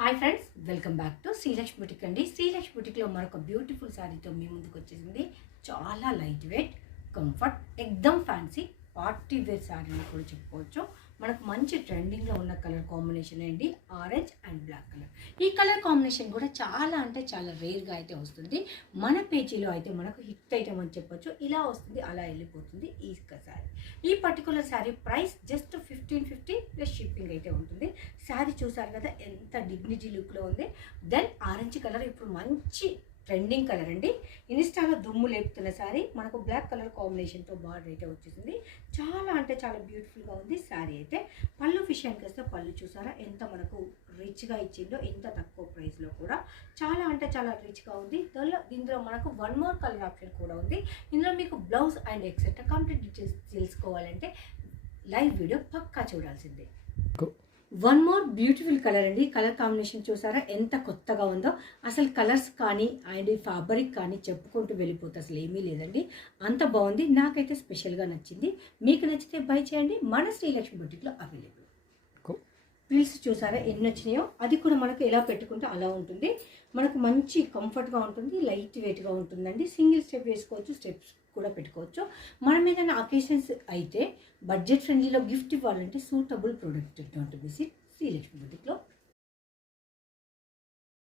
Hi friends, welcome back to Srilakshmi boutique అండి. శ్రీలక్ష్మి బుటిక్లో మరొక beautiful శారీతో మీ ముందుకు వచ్చేసింది. చాలా లైట్ వెయిట్, కంఫర్ట్, ఎక్దమ్ ఫ్యాన్సీ పార్టీ వేర్ శారీ అని కూడా చెప్పుకోవచ్చు. మనకు మంచి ట్రెండింగ్లో ఉన్న కలర్ కాంబినేషన్ అండి, ఆరెంజ్ అండ్ బ్లాక్ కలర్. ఈ కలర్ కాంబినేషన్ కూడా చాలా అంటే చాలా రేర్గా అయితే వస్తుంది. మన పేజీలో అయితే మనకు హిట్ ఐటమ్ అని చెప్పొచ్చు. ఇలా వస్తుంది, అలా వెళ్ళిపోతుంది ఈ శారీ. ఈ particular sari price just 1550 plus shipping అయితే ఉంటుంది. శారీ చూసారు కదా ఎంత డిగ్నిటీ లుక్లో ఉంది. దెన్ ఆరెంజ్ కలర్ ఇప్పుడు మంచి ట్రెండింగ్ కలర్ అండి. ఇన్స్టాలో దుమ్ము లేపుతున్న శారీ మనకు బ్లాక్ కలర్ కాంబినేషన్తో బార్డర్ అయితే వచ్చేసింది. చాలా అంటే చాలా బ్యూటిఫుల్గా ఉంది శారీ అయితే. పళ్ళు విషయానికి వస్తే పళ్ళు చూసారా ఎంత మనకు రిచ్గా ఇచ్చిందో, ఇంత తక్కువ ప్రైస్లో కూడా చాలా అంటే చాలా రిచ్గా ఉంది. ఇందులో మనకు వన్ మోర్ కలర్ ఆప్షన్ కూడా ఉంది. ఇందులో మీకు blouse and etcetera complete details తెలుసుకోవాలంటే లైవ్ వీడియో పక్కా చూడాల్సిందే. వన్ మోర్ బ్యూటిఫుల్ కలర్ అండి. కలర్ కాంబినేషన్ చూసారా ఎంత కొత్తగా ఉందో. అసలు కలర్స్ కానీ అండ్ ఫ్యాబ్రిక్ కానీ చెప్పుకుంటూ వెళ్ళిపోతే అసలు ఏమీ లేదండి, అంత బాగుంది. నాకైతే స్పెషల్గా నచ్చింది. మీకు నచ్చితే బై చేయండి. మన శ్రీలక్ష్మి బుటిక్లో అవైలబుల్. ప్రిల్స్ చూసారా ఎన్ని వచ్చినాయో. అది కూడా మనకు ఎలా పెట్టుకుంటే అలా ఉంటుంది. మనకు మంచి కంఫర్ట్గా ఉంటుంది, లైట్ వెయిట్గా ఉంటుందండి. సింగిల్ స్టెప్ వేసుకోవచ్చు, స్టెప్స్ కూడా పెట్టుకోవచ్చు. మనం ఏదైనా అకేషన్స్ అయితే బడ్జెట్ ఫ్రెండ్లీలో గిఫ్ట్ ఇవ్వాలంటే సూటబుల్ ప్రోడక్ట్ ఉంటుంది శ్రీలక్ష్మి బుటిక్లో.